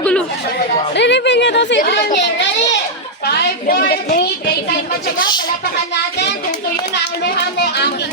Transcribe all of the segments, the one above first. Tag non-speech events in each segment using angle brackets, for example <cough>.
magulo. Re-reveal niya daw si Adrian. Okay, ready? Five, four, three, take time matyaga. Palapakan natin. Kung tuyo na ang lehane, aking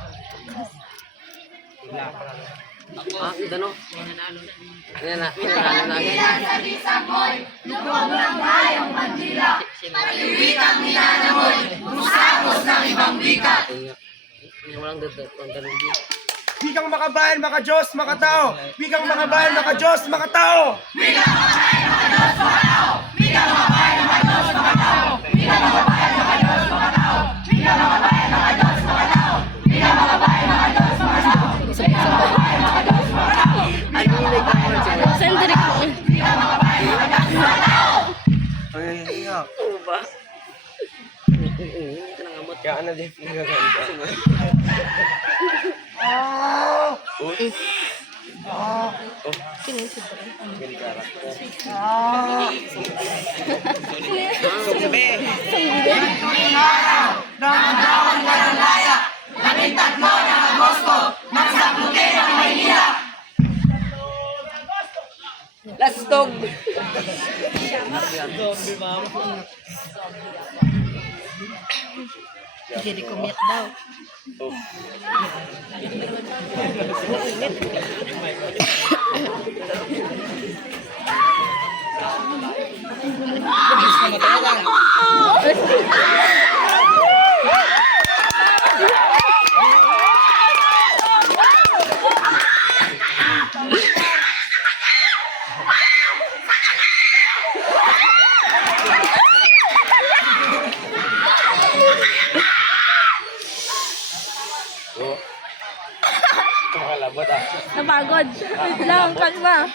Ah, ito no? Yan na, pinanalo na agad. Ayun. Walang dudot. Ang ganun din. Wikang makabayan, maka Diyos, maka tao. Wikang makabayan, maka Diyos, maka tao. Saan Hindi ka nangamot. Kaya <laughs> ano din nagaganda. Last dog! Jadi kumit daw. Makalabot Wait lang, kalma.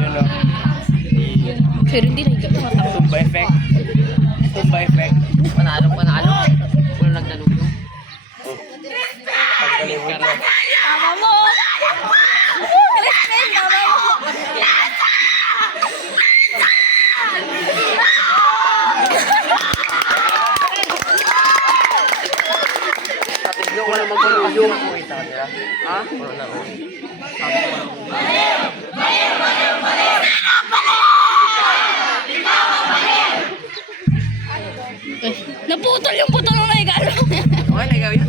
Yun o. Pero hindi na higa. Tumba effect. Tumba effect. Panalo, panalo. Wala nagdalugyo. Pagkalimod na. Tama mo! Crispin, tama mo! Tatigyo ko na magdalugyo. Kita ka nila. Ha? Wala na. oh. Eh, naputol yung buto ng regalo. Okay, nagaw yun.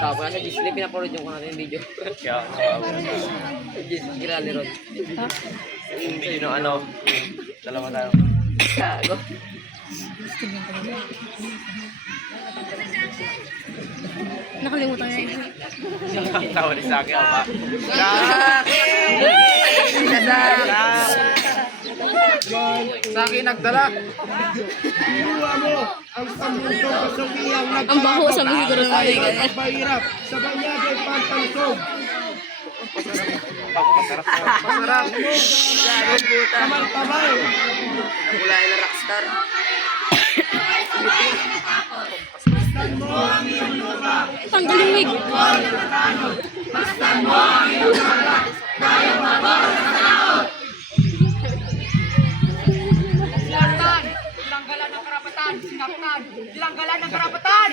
Tapos nasa Gisli, pinapanood yung natin yung video. Kaya, <laughs> Gisli, kilala ron. Ha? sino ano, dalawa tayo. Gago. Nakalimutan niya yun. Tawa ni Saki ako ba? Sak! Sak! Sa akin nagdala. Inuwa mo ang sambundong kasawiyang nagpapag. Ang baho sa mga siguro na yun. At mahirap sa banyagay pampansog. Masarap. Tamal-tamal. Kulay na rockstar. Tanggalin wig. Dilanggalan ng karapatan, sinaktan. Dilanggalan ng karapatan.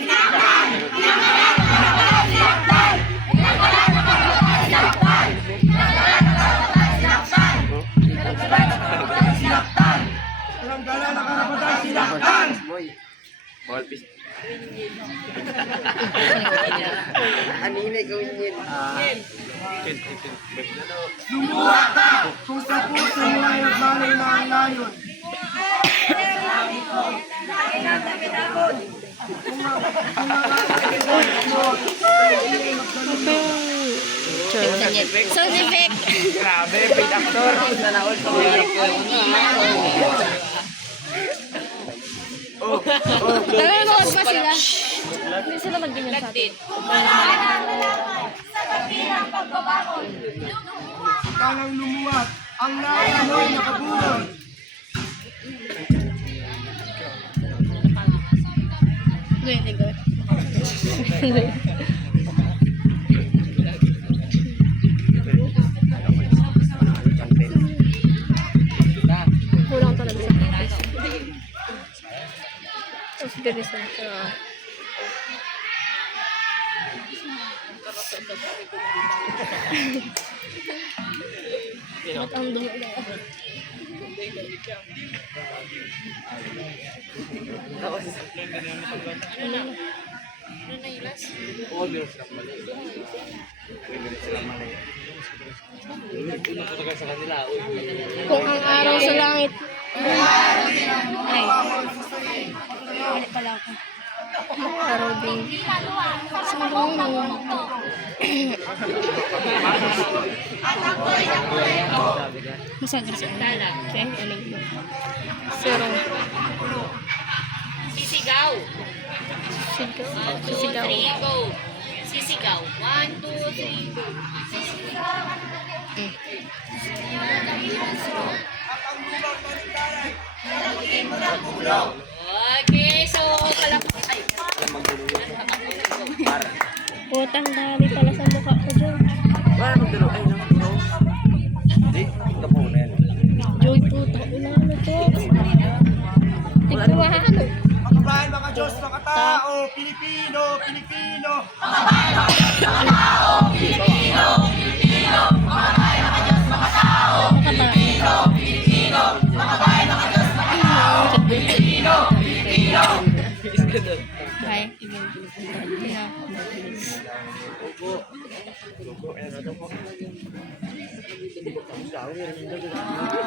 Walang gala na karapatan sinaktan. Boy. Ball piece. Anime gawin yun. Lumuha ka kung sa puso mo ay nagmalay na ang layon. Sound effect. Grabe, paid actor. Sana all sa mga Nanonood pa sila. Hindi sila magganyan sa atin. Kanang lumuwat, ang layon mo'y nakabulol. Pwede ko. Kulang talaga sa practice. Tapos bilis na siya. Ba't ang dumi na Kung ang araw sa langit. Ay. Balik pala ako. Araw din. Sa mga Masagal sa inyo. Okay, aling ko. Zero. Sisigaw. Sigaw. One, two, Sigaw. three, go. Sisigaw. One, two, three, go. Okay, so palapit. Ay, Putang dami pala sa mukha ko dyan. Wala magdalo. Ay, nang Hindi, ito po na yan. Joy puta. Una ano to? Tignawa ano? Mga bayan, mga Diyos, mga tao, Pilipino, Pilipino. Makata. Ay, ibig. Ina. Si Lawrence. Sumabay nga. Kung tuyo na ang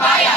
bayan,